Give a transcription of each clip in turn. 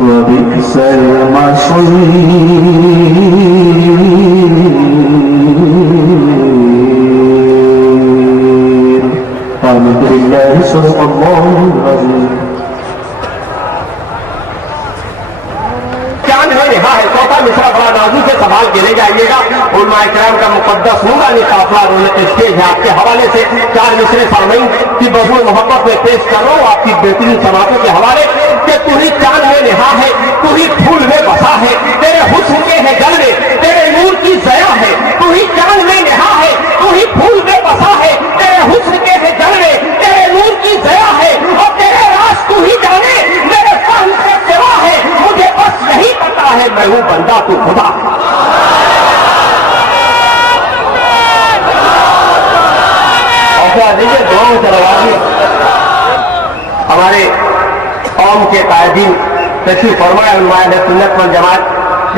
وبئس المصير. آمنت بالله صدق الله العظيم. مصرا بڑا نازک سے سنبھال کے لے جائیے گا. علماء کرام کا مقدس نورانی قافلہ اسٹیج ہے آپ کے حوالے سے 4 مصرے سامعین کی بذور محبت میں پیش کر رہا ہوں آپ کی بہترین سماعتوں کے حوالے کہ تو ہی چاند میں نہا ہے, تو ہی پھول میں بسا ہے, تیرے حسن کے ہے جلوے, تیرے نور کی ضیا ہے. تو ہی چاند میں نہا ہے, تو ہی پھول میں بسا ہے, تیرے حسن کے ہے جلوے, تیرے نور کی ضیا ہے. اور تیرے راز تو ہی جانے, میرے فہم سے سوا ہے, مجھے بس یہی پتا ہے میں ہوں بندہ تو خدا. دیکھیے دعاؤں سے نوازی ہمارے قوم کے قائدین تشریف فرما ہے. علماء سنت والجماعت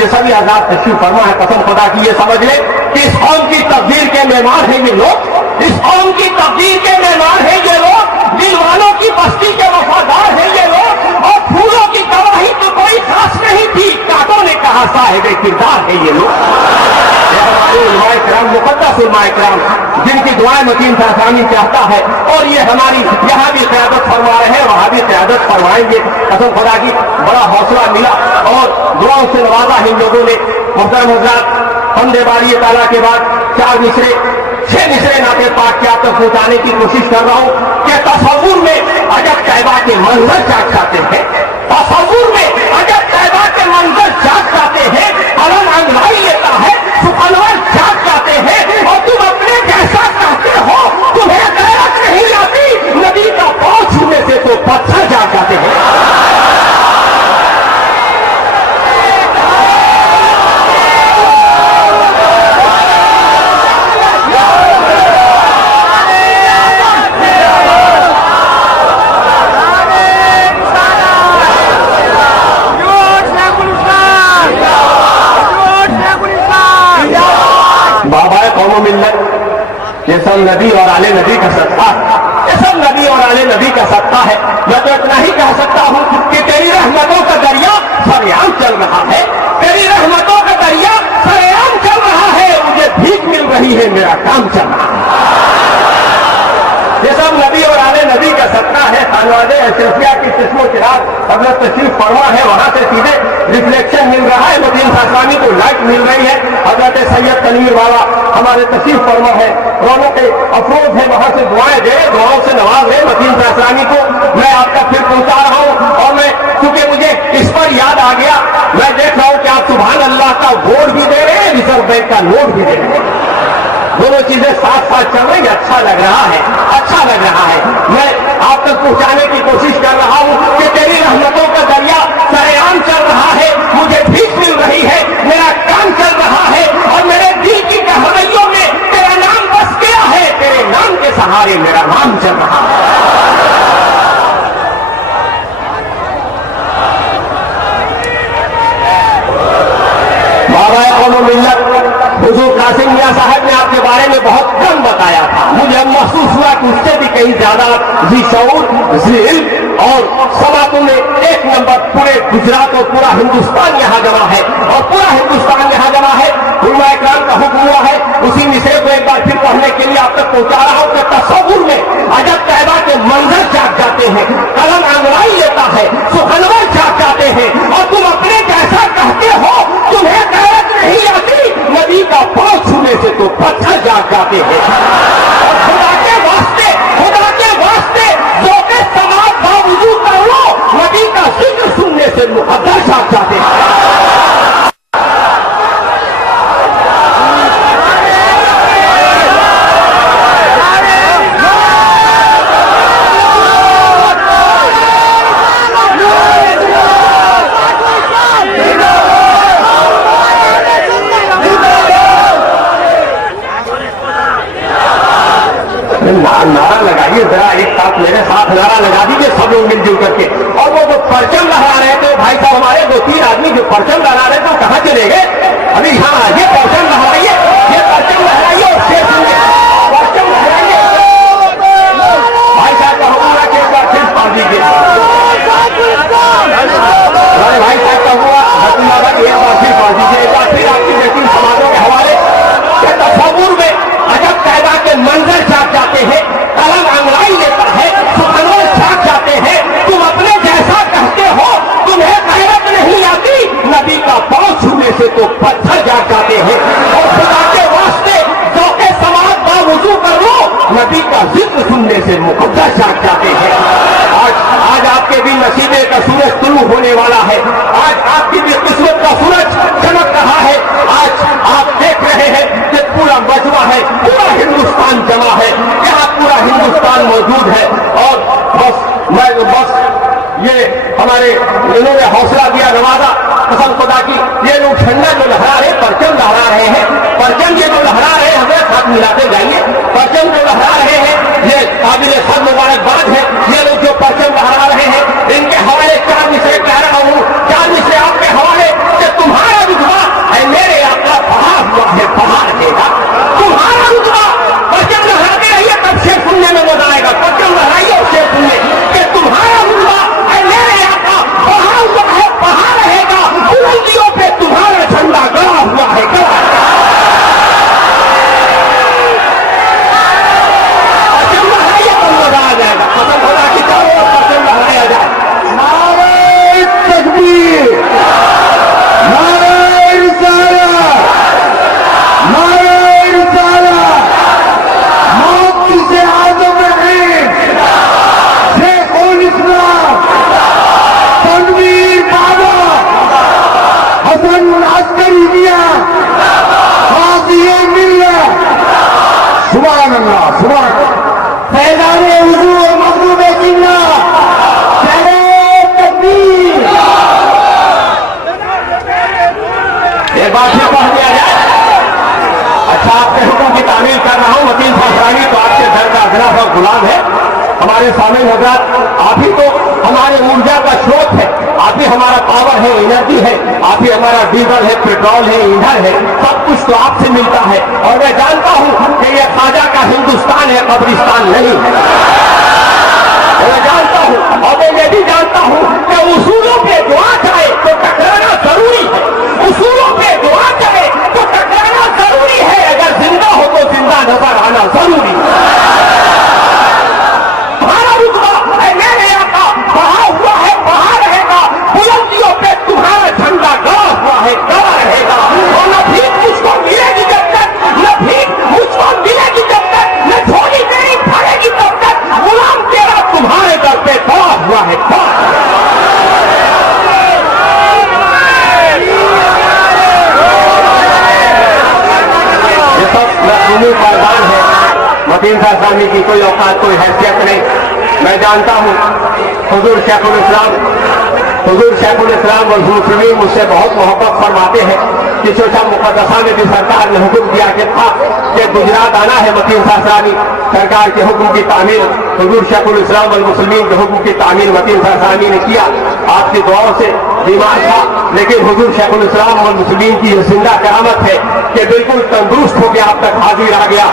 یہ سبھی آزاد تشریف فرما ہے. قسم خدا کی یہ سمجھ لیں کہ اس قوم کی تقدیر کے مہمان ہیں یہ لوگ, اس قوم کی تقدیر کے مہمان ہیں یہ لوگ, دل والوں کی بستی کے وفادار ہیں یہ لوگ. اور پھولوں کی گواہی تو کوئی خاص نہیں تھی, کانٹوں نے کہا صاحب کردار ہے یہ لوگ. علماء کرام, مقدس علماء کرام جن کی دعائیں متین فیضانی چاہتا ہے, اور یہ ہماری یہاں بھی قیادت فرما رہے ہیں وہاں بھی قیادت فرمائیں گے. قسم خدا کی بڑا حوصلہ ملا اور دعاؤں سے نوازا ہم لوگوں نے. محترم حضرات, حمد باری تعالیٰ کے بعد 4 مصرے 6 مصرے نعت پاک کے آپ تک پہنچانے کی کوشش کر رہا ہوں کہ تصور میں عجب طیبہ کے منظر جاگ جاتے ہیں, تصور میں عجب طیبہ کے منظر جاگ جاتے ہیں. قلم انگڑائی لیتا ہے, سخنور جاگ جاتے ہیں, اور تم اپنے جیسا کہتے ہو, تمہیں غیرت نہیں آتی. نبی کا پاؤں چھونے سے تو پتھر جاگ جاتے ہیں. یہ سب نبی اور آل نبی کا صدقہ ہے, یہ سب نبی اور آل نبی کا صدقہ ہے. میں تو اتنا ہی کہہ سکتا ہوں کہ تیری رحمتوں کا دریا سریعام چل رہا ہے, تیری رحمتوں کا دریا سریعام چل رہا ہے. مجھے بھیک مل رہی ہے, میرا کام چل رہا ہے. یہ سب نبی اور آل نبی کا صدقہ ہے. خانواد اشرفیہ کی چشم و چراغ حضرت تشریف فرما ہے, وہاں سے سیدھے ریفلیکشن مل رہا ہے. متین فیضانی کو لائٹ مل رہی ہے. حضرت سید تنویر بابا ہمارے تشریف فرما ہے, رونق افروز ہے, وہاں سے دعائیں دے, دعاؤں سے نواز رہے. متین فیضانی کو میں آپ کا پھر پہنچا رہا ہوں, اور میں چونکہ مجھے اس پر یاد آ گیا, میں دیکھ رہا ہوں کہ آپ سبحان اللہ کا ووٹ بھی دے رہے ہیں, ریزرو بینک کا نوٹ بھی دے رہے ہیں. دونوں چیزیں ساتھ ساتھ چل رہی ہیں. اچھا لگ رہا ہے, اچھا لگ رہا ہے. میں آپ تک پہنچانے کی کوشش کر رہا ہوں کہ تیری رحمتوں کا دریا سریعام چل رہا ہے, مجھے بھیک مل رہی ہے, میرا کام چل رہا ہے, اور میرے دل کی گہرائیوں میں تیرا نام بس گیا ہے. تیرے نام کے سہارے میرا نام چل رہا ہے. بابا قوم و ملت حضور قاسم میاں صاحب نے آپ کے بارے میں بہت کم بتایا تھا. مجھے اب محسوس ہوا کہ اس سے بھی کہیں زیادہ ذی شعور, ذی علم اور سماعتوں میں 1 نمبر. پورے گجرات اور پورا ہندوستان یہاں جمع ہے, اور پورا ہندوستان یہاں جمع ہے. علماء کرام کا حکم ہوا ہے, اسی مصرے کو ایک بار پھر پڑھنے کے لیے آپ تک پہنچا رہا ہوں کہ تصور میں عجب طیبہ کے منظر جاگ جاتے ہیں, قلم انگڑائی لیتا ہے, سخنور جاگ جاتے ہیں, اور تم اپنے جیسا کہتے ہو, تمہیں غیرت نہیں آتی. نبی کا پاؤں چھونے سے تو پتھر جاگ جاتے ہیں. اور خدا کے واسطے, خدا کے واسطے ذوق سماعت باوجود کر لو, نبی کا ذکر سننے سے مقدس جاگ جاتے ہیں. نعرہ لگائیے ذرا, ایک ساتھ میرے ساتھ نعرہ لگا دیجیے سب لوگ مل جل کر کے. اور وہ جو پرچم لہرا رہے تھے بھائی صاحب, ہمارے 2-3 آدمی جو پرچم لہرا رہے تھے وہ کہاں چلے گئے؟ ابھی یہاں آئیے, پرچم لہرائیے, یہ پرچم لہرائیے اور شیر سنیے. پرچم لہرائیے بھائی صاحب کا حکم ہے کہ ایک بار پھر پڑھ دیجیے. हमारे भाई साहब का हुआ रतुल्ला भाई एक बार फिर पढ़ दीजिए, एक बार फिर आपकी बेटी समाजों के हवाले के तस्वुर में अजब पैदा के मंजर जाग जाते हैं, कलम अंगड़ाई लेता है, सुखनों जाग जाते हैं। तुम अपने जैसा कहते हो, तुम्हें गैरत नहीं आती, नबी का पांव छूने से तो पत्थर जाग जाते हैं। और खुदा के वास्ते जो के समाज बावजू कर लो, नबी का जिक्र सुनने से मुकद्दस जाग जाते हैं। आज आपके भी नसीबे का सूरज तुलू होने वाला है, आज आपकी भी किस्मत का सूरज चमक रहा है। आज आप देख रहे हैं कि पूरा मजमा है, पूरा हिंदुस्तान जमा है, यहाँ पूरा हिंदुस्तान मौजूद है। और बस ये हमारे इन्होंने हौसला दिया, नवाजा कसम खुदा की। ये लोग झंडा जो लहरा रहे, परचम लहरा रहे हैं, परचम ये जो लहरा रहे हैं, हमें हाथ मिलाते जाएंगे। परचम जो लहरा रहे हैं ये काबिल सब मुबारकबाद है। ये लोग जो परचम लहरा रहे हैं, इनके हवाले चार मिसरे कह रहा हूँ, चार मिसरे आपके हवाले कि तुम्हारा रुतबा है मेरे आका बढ़ा हुआ है, बढ़ा रहेगा। तुम्हारा रुतबा परचम लहराते रहिए, तब शेर सुनने में मजा आएगा। परचम लहराइए शेर सुनने कि तुम्हारा रुतबा है मेरे आका बढ़ा हुआ है, बढ़ा रहेगा। बुलंदियों पे तुम्हारा झंडा गड़ा हुआ है, गड़ा। परचम लहराइए तो मजा आ जाएगा। कसम खुदा की चारों ओर परचम लहराया जाए। नारे तकबीर, नारे रिसालत, नारे रिसालत, मौत से आज़म रहीम, शेखुल इस्लाम, तनवीर बाबा, हसन अस्करी मियां, काज़ी मिल्लत, सुभान अल्लाह, सुभान अल्लाह। फैज़ाने हुज़ूर और मखदूमे जिन्नाह, नारे तकबीर। एक बार फिर पढ़ दिया जाए। अच्छा, आपके हुक्म की तामील कर रहा हूँ। वकील साहब तो आपके घर का अगला और गुलाम है। हमारे सामने हजरात, आप ही तो हमारे ऊर्जा का स्रोत है, आप ही हमारा पावर है, एनर्जी है, आप ही हमारा डीजल है, पेट्रोल है, ईंधन है, सब कुछ तो आपसे मिलता है। और मैं जानता हूँ कि ये ख्वाजा का हिंदुस्तान है, कब्रिस्तान नहीं है। मैं जानता हूँ और मैं ये भी जानता हूँ कि उसूलों पे दुआ जाए तो टकराना जरूरी है, उसूलों पे दुआ जाए तो टकराना जरूरी है। अगर जिंदा हो तो जिंदा नजर आना जरूरी है। हमारा रुतबा है मेरे आका बढ़ा हुआ है, बढ़ा रहेगा। बुलंदियों पे तुम्हारा झंडा गड़ा हुआ है, गड़ा रहेगा। और न भीख मुझको मिलेगी जब तक, न भीख मुझको मिलेगी जब तक, न झोली मेरी भरेगी तब तक, गुलाम तेरा तुम्हारे दर पे खड़ा हुआ है, खड़ा। ये सब रसूली पायदान है। मतीन साहब की कोई औकात, कोई हैसियत नहीं। मैं जानता हूँ हुजूर शेखुल इस्लाम और मुस्लिम मुझसे बहुत मोहब्बत फरमाते हैं। किशोर मुकद्दसा में भी सरकार ने हुक्म दिया कि था कि गुजरात आना है मतीन साहब, सरकार के हुक्म की तामील हुजूर शेखुल इस्लाम और मुस्लिम के हुक्म की तामील मतीन साहब ने किया। आपकी दुआओं से बीमार था, लेकिन हुजूर शेखुल इस्लाम और मुस्लिम की यह जिंदा करामत है कि बिल्कुल तंदुरुस्त होकर आप तक हाजिर आ गया।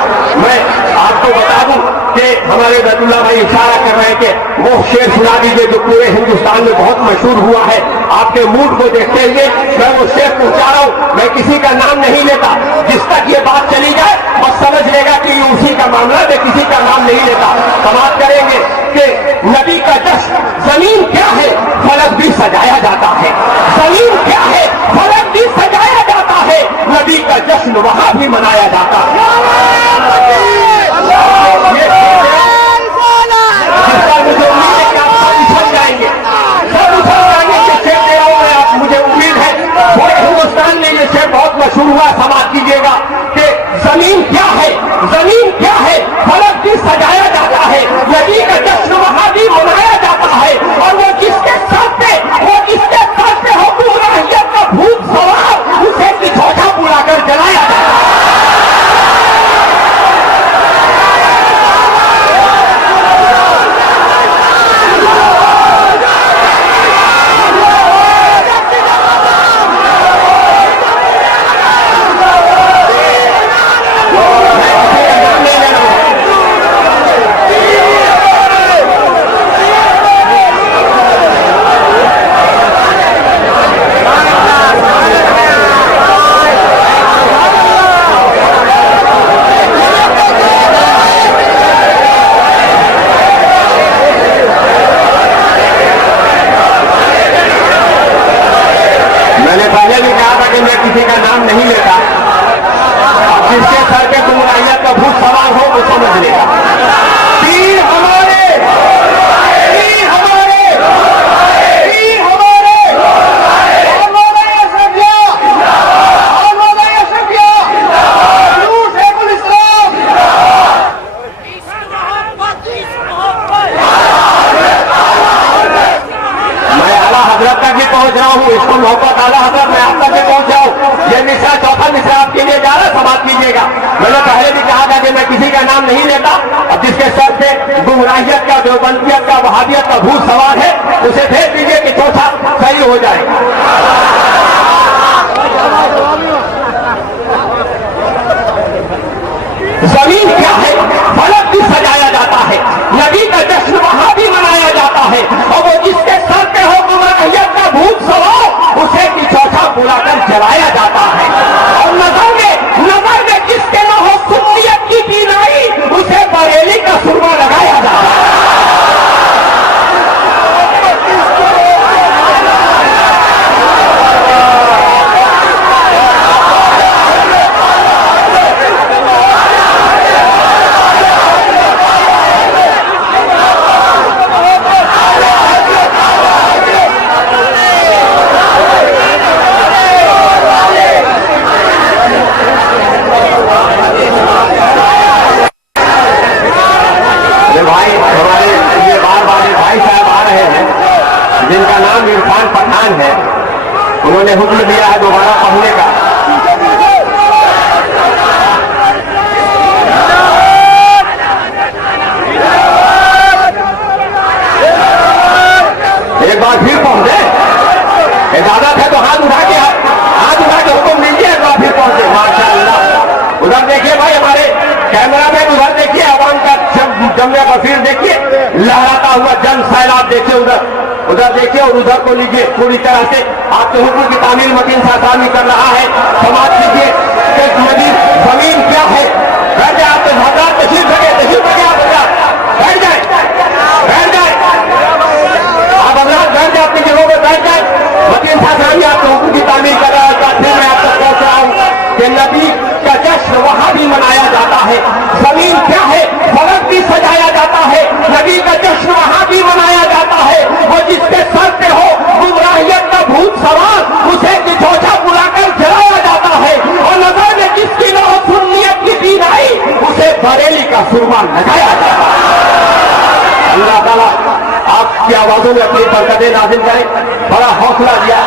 मैं आपको बता दूं कि हमारे रतुल्ला भाई इशारा कर रहे हैं कि वो शेर सुना दीजिए जो पूरे हिंदुस्तान में बहुत मशहूर हुआ है। आपके मूड को देखते हुए मैं वो शेर पहुंचा रहा हूं। मैं किसी का नाम नहीं लेता, जिस तक ये बात चली जाए बस समझ लेगा कि ये उसी का मामला है। किसी का नाम नहीं लेता। समाप्त करेंगे कि नबी का जश्न, जमीन क्या है फलक भी सजाया जाता है, जमीन क्या है फलक भी सजाया जाता है, नबी का जश्न वहां भी मनाया जाता है। मुझे उम्मीद है कि आप सब उछल जाएंगे, सब उछल जाएंगे कि शेर दे रहा हूं। आप मुझे उम्मीद है पूरे हिंदुस्तान में ये शेर बहुत मशहूर हुआ। समाप्त कीजिएगा कि जमीन क्या है, जमीन क्या है फलक भी सजाया जाता है, नबी का जश्न वहां भी मनाया जाता है। और वो जिसके सर पे, वो जिसके सर पे हो गुमराहियत का भूत सवार, उसे बिछौछा बुलाकर जलाया जाता है। मोहब्बत आला हजरत मैं आप तक भी पहुंच जाऊं। ये मिसरा चौथा मिसरा आपके लिए जा रहा, समाप्त कीजिएगा। मैंने पहले भी कहा था कि मैं किसी का नाम नहीं लेता। अब जिसके सर से गुमराहियत का, देवबंदियत का, वहाबियत का भूत सवार है, उसे भेज दीजिए कि चौथा सही हो जाए। जमीन क्या है, फलक भी सजाया जाता है, नबी का जश्न वहां भी मनाया जाता है, और वो जिसके सर पे हो गुमराहियत का भूत सवार, उसे की चौथा बुलाकर जलाया जाता है। और नजर में जिसके न हो सुन्नियत की बीनाई, उसे बरेली का सुरमा लगाया जाता है। जिनका नाम इरफान पठान है, उन्होंने हुक्म दिया है दोबारा पढ़ने का। एक बार फिर पढ़ दे, इजाजत है तो हाथ उठा के हुक्म दीजिए, एक बार फिर पढ़ दे। माशाअल्लाह। उधर देखिए भाई, हमारे कैमरा मैन उधर देखिए, आवाम का जम्मे बसीर देखिए, लहराता हुआ जन सैलाब देखिए, उधर देखिए और उधर को लीजिए। पूरी तरह से आपके हुक्म की तामील मतीन सासानी कर रहा है। समाज कीजिए कि जमीन क्या है। बैठ जाए, आपके हजरात तशरीफ लगे आप हजरात बैठ जाए, आप हजरात बैठ जाए, अपनी जगहों पर बैठ जाए। मतीन सासानी आपके हुक्म की तामील कर रहा है। फिर मैं आप तक पहुंच रहा हूँ कि नबी का जश्न वहां भी मनाया जाता है। जमीन क्या है, फलक भी सजाया जाता है, नबी का जश्न वहां भी मनाया जाता है। वो जिसके सर पे हो गुमराहियत का भूत सवार, उसे किचौचा बुलाकर जलाया जाता है। और नजर में जिसकी न हो सुन्नियत की बीनाई, उसे बरेली का सुरमा लगाया जाता है। अल्लाह ताला आपकी आवाजों में अपनी बरकतें नाज़िल करें। बड़ा हौसला दिया।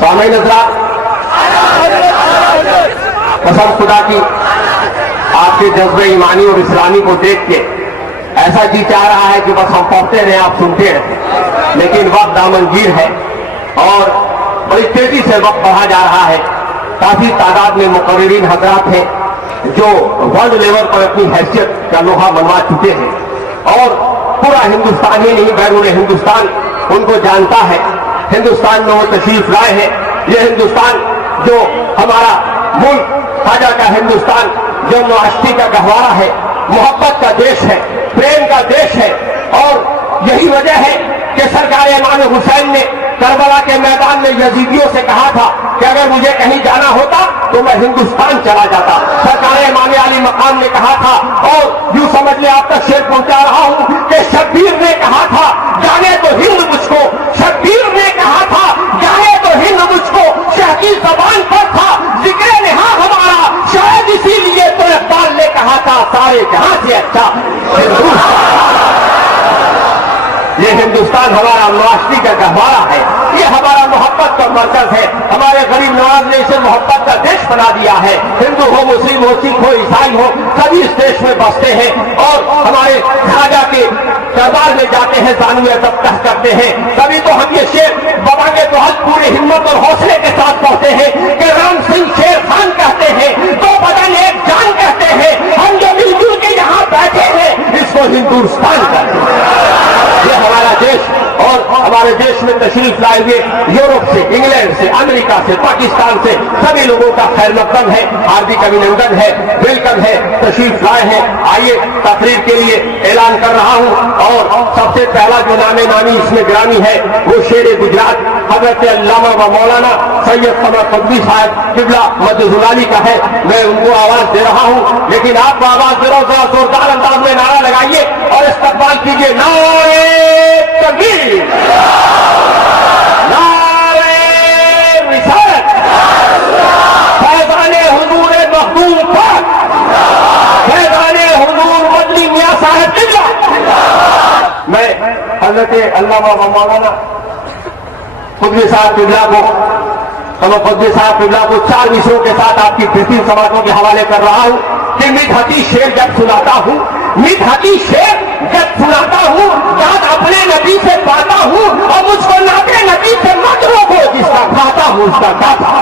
स्वामी नजरा, कसम खुदा की, आपके जज्बे ईमानी और इस्लामी को देख के ऐसा जी चाह रहा है कि बस हम पढ़ते रहे, आप सुनते रहे। लेकिन वक्त दामनगीर है और बड़ी तेजी से वक्त बढ़ा जा रहा है। काफी तादाद में मुकर्रिरीन हजरात हैं जो वर्ल्ड लेवल पर अपनी हैसियत का लोहा मनवा चुके हैं, और पूरा हिंदुस्तान ही नहीं, बैरून हिंदुस्तान उनको जानता है। हिंदुस्तान में वो तशरीफ लाए हैं। ये हिंदुस्तान जो हमारा मुल्क, खाजा का हिंदुस्तान, जो मुआशरी का गहवारा है, मोहब्बत का देश है, प्रेम का देश है। और यही वजह है कि सरकार इमाम हुसैन ने करबला के मैदान में यजीदियों से कहा था कि अगर मुझे कहीं जाना होता तो मैं हिंदुस्तान चला जाता। सरकार इमाम अली मकाम ने कहा था, और यूं समझ ले आप तक शेर पहुंचा रहा हूं कि शब्बीर ने कहा था जाने तो हिंद मुझको, शब्बीर ने कहा था जाने तो हिंद मुझको, शाह की जबान पर था जिक्र नेहा हमारा, शायद इसीलिए तो इकबाल ने कहा था सारे जहां से अच्छा हिंदुस्तान। ये हिंदुस्तान हमारा मुआशरी का गहवारा है, ये हमारा मोहब्बत का मरकज है। हमारे गरीब नवाज ने इसे मोहब्बत का देश बना दिया है। हिंदू हो, मुस्लिम हो, सिख हो, ईसाई हो, सभी इस देश में बसते हैं। और हमारे खाजा के दरबार में जाते हैं, जानिए तफ्ताह करते हैं। तभी तो हम ये शेर बताएंगे तो हज पूरी हिम्मत और हौसले के साथ पढ़ते हैं कि राम सिंह शेर खान कहते हैं, दो बदन एक जान कहते हैं। हम जो मिलजुल के यहाँ बैठे हैं, इसको हिंदुस्तान कहते हैं। ये हमारा देश, और हमारे देश में तशरीफ लाए हुए यूरोप से, इंग्लैंड से, अमेरिका से, पाकिस्तान से सभी लोगों का खैर मकदम है, हार्दिक अभिनंदन है, वेलकम है, तशरीफ लाए हैं। आइए तकरीर के लिए ऐलान कर रहा हूं। और सबसे पहला जो नामे नामी इसमें ग्रामी है वो शेर गुजरात हजरत अल्लामा व मौलाना सैयद कमर फजली साहब किबला मदजुलाली का है। मैं उनको आवाज दे रहा हूं, लेकिन आपको आवाज दे रहा हूं, जरा जोरदार अंदाज में नारा लगाइए और इस्तकबाल कीजिए। नारे तकबीर, नारे रिसालत, फैज़ाने हुजूर मखदूम पर حضرت علامہ مولانا قطبی صاحب قبلہ کو قطبی صاحب قبلہ کو 4 مصروں کے ساتھ آپ کی بہترین سماعتوں کے حوالے کر رہا ہوں کہ مدحتی شعر جب سناتا ہوں مدحتی شعر جب سناتا ہوں یاد اپنے نبی سے پاتا ہوں اور مجھ کو ناطے نبی سے مت روکو جس کا کھاتا ہوں اس کا داتا